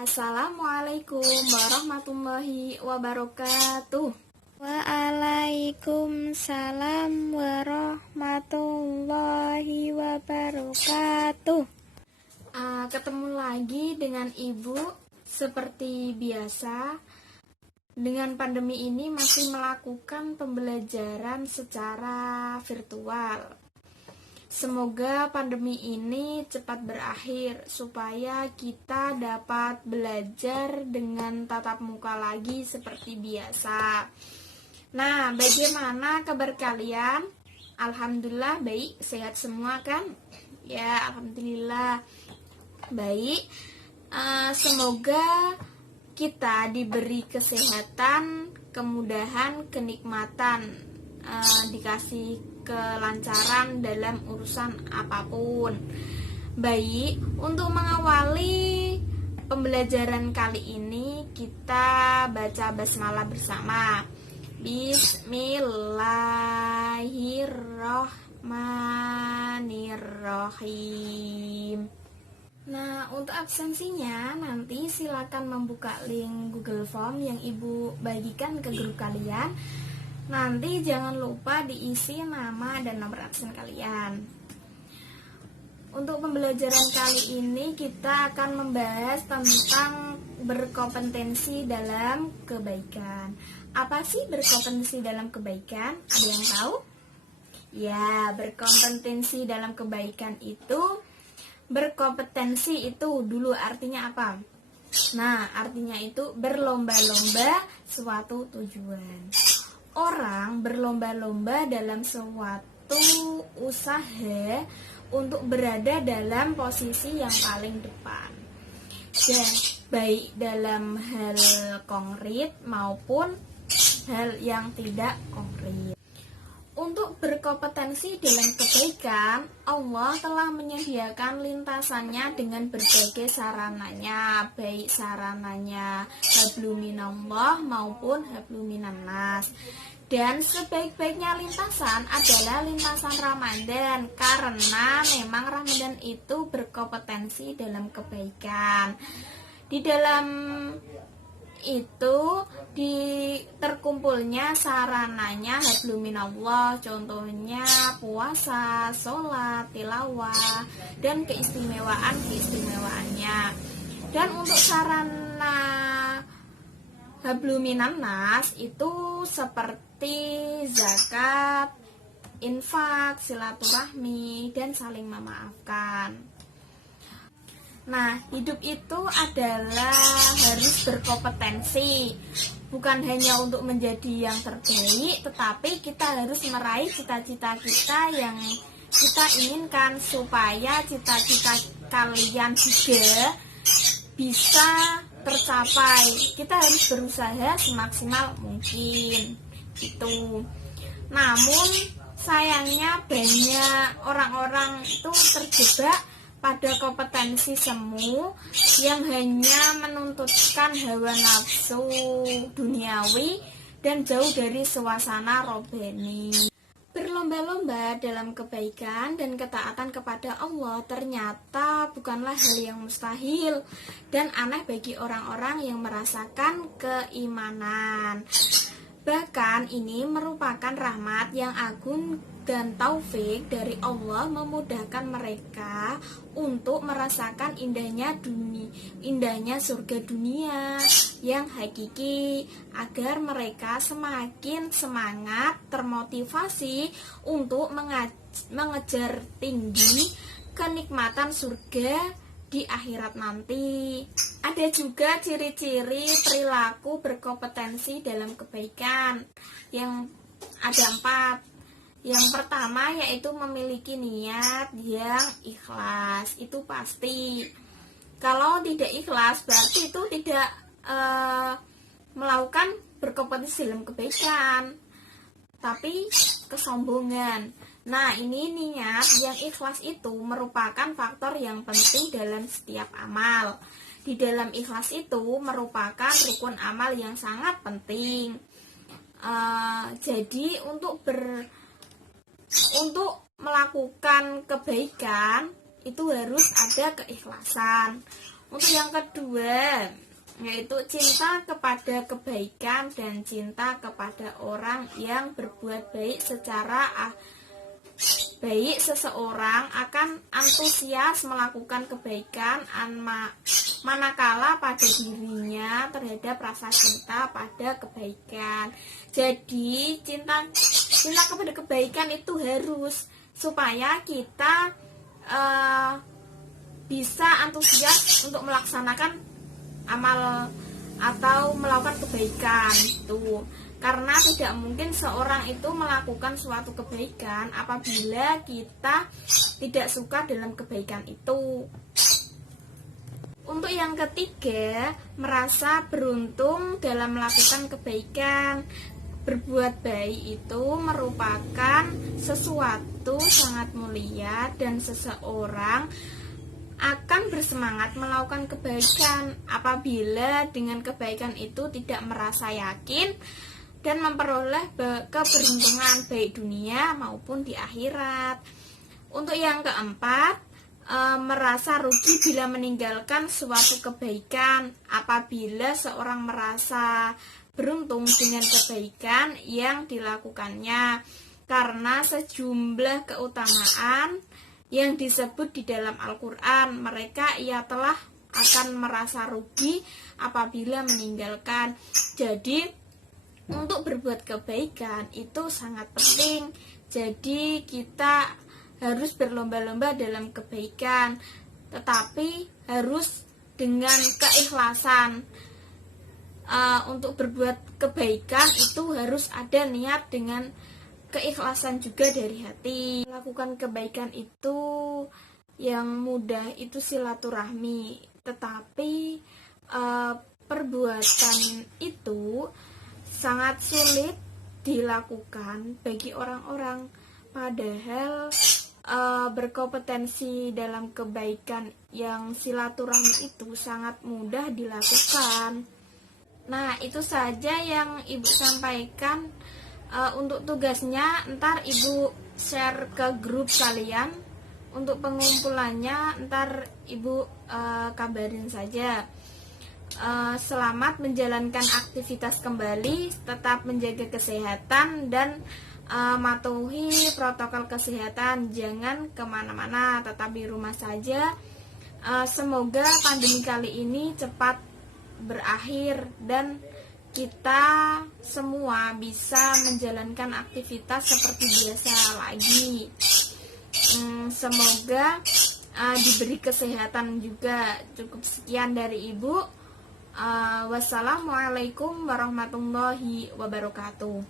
Assalamualaikum warahmatullahi wabarakatuh. Waalaikumsalam warahmatullahi wabarakatuh. Ketemu lagi dengan Ibu seperti biasa. Dengan pandemi ini masih melakukan pembelajaran secara virtual. Semoga pandemi ini cepat berakhir supaya kita dapat belajar dengan tatap muka lagi seperti biasa. Nah, bagaimana kabar kalian? Alhamdulillah baik, sehat semua kan? Ya, alhamdulillah baik. Semoga kita diberi kesehatan, kemudahan, kenikmatan, dikasih kelancaran dalam urusan apapun. Baik, untuk mengawali pembelajaran kali ini kita baca basmalah bersama. Bismillahirrahmanirrahim. Nah, untuk absensinya nanti silakan membuka link Google Form yang Ibu bagikan ke grup kalian. Nanti jangan lupa diisi nama dan nomor absen kalian. Untuk pembelajaran kali ini kita akan membahas tentang berkompetensi dalam kebaikan. Apa sih berkompetensi dalam kebaikan? Ada yang tahu? Ya, berkompetensi dalam kebaikan itu, berkompetensi itu dulu artinya apa? Nah, artinya itu berlomba-lomba suatu tujuan. Orang berlomba-lomba dalam suatu usaha untuk berada dalam posisi yang paling depan, dan baik dalam hal konkret maupun hal yang tidak konkret. Untuk berkompetensi dalam kebaikan, Allah telah menyediakan lintasannya dengan berbagai sarananya, baik sarananya habluminallah maupun habluminannas. Dan sebaik-baiknya lintasan adalah lintasan Ramadan, karena memang Ramadan itu berkompetensi dalam kebaikan. Di dalam itu terkumpulnya sarananya habluminallah, contohnya puasa, sholat, tilawah, dan keistimewaannya. Dan untuk sarana habluminannas itu seperti zakat, infak, silaturahmi, dan saling memaafkan. Nah, hidup itu adalah harus berkompetensi, bukan hanya untuk menjadi yang terbaik, tetapi kita harus meraih cita-cita kita yang kita inginkan, supaya cita-cita kalian juga bisa tercapai. Kita harus berusaha semaksimal mungkin gitu. Namun sayangnya banyak orang-orang itu terjebak pada kompetensi semu yang hanya menuntutkan hawa nafsu duniawi dan jauh dari suasana robbani. Berlomba-lomba dalam kebaikan dan ketaatan kepada Allah ternyata bukanlah hal yang mustahil dan aneh bagi orang-orang yang merasakan keimanan. Bahkan ini merupakan rahmat yang agung dan taufik dari Allah memudahkan mereka untuk merasakan indahnya surga dunia yang hakiki, agar mereka semakin semangat, termotivasi untuk mengejar tinggi kenikmatan surga di akhirat nanti. Ada juga ciri-ciri perilaku berkompetensi dalam kebaikan yang ada 4. Yang pertama yaitu memiliki niat yang ikhlas. Itu pasti. Kalau tidak ikhlas berarti itu tidak melakukan berkompetensi dalam kebaikan, tapi kesombongan. Nah, ini niat yang ikhlas itu merupakan faktor yang penting dalam setiap amal. Di dalam ikhlas itu merupakan rukun amal yang sangat penting. Jadi untuk melakukan kebaikan itu harus ada keikhlasan. Untuk yang kedua, yaitu cinta kepada kebaikan dan cinta kepada orang yang berbuat baik secara baik. Seseorang akan antusias melakukan kebaikan manakala pada dirinya terhadap rasa cinta pada kebaikan. Jadi cinta kepada kebaikan itu harus, supaya kita bisa antusias untuk melaksanakan amal atau melakukan kebaikan itu. Karena tidak mungkin seorang itu melakukan suatu kebaikan apabila kita tidak suka dalam kebaikan itu. Untuk yang ketiga, merasa beruntung dalam melakukan kebaikan. Berbuat baik itu merupakan sesuatu sangat mulia dan seseorang akan bersemangat melakukan kebaikan apabila dengan kebaikan itu tidak merasa yakin dan memperoleh keberuntungan baik dunia maupun di akhirat. Untuk yang keempat, merasa rugi bila meninggalkan suatu kebaikan apabila seorang merasa beruntung dengan kebaikan yang dilakukannya, karena sejumlah keutamaan yang disebut di dalam Al-Quran, mereka ia telah akan merasa rugi apabila meninggalkan. Jadi untuk berbuat kebaikan itu sangat penting. Jadi kita harus berlomba-lomba dalam kebaikan, tetapi harus dengan keikhlasan. Untuk berbuat kebaikan itu harus ada niat dengan keikhlasan juga dari hati. Melakukan kebaikan itu yang mudah itu silaturahmi, tetapi perbuatan itu sangat sulit dilakukan bagi orang-orang, padahal berkompetensi dalam kebaikan yang silaturahmi itu sangat mudah dilakukan. Nah, itu saja yang Ibu sampaikan. Untuk tugasnya ntar Ibu share ke grup kalian. Untuk pengumpulannya ntar Ibu kabarin saja. Selamat menjalankan aktivitas kembali, tetap menjaga kesehatan dan mematuhi protokol kesehatan. Jangan kemana-mana, tetap di rumah saja. Semoga pandemi kali ini cepat berakhir dan kita semua bisa menjalankan aktivitas seperti biasa lagi. Semoga diberi kesehatan juga. Cukup sekian dari Ibu. Wassalamualaikum warahmatullahi wabarakatuh.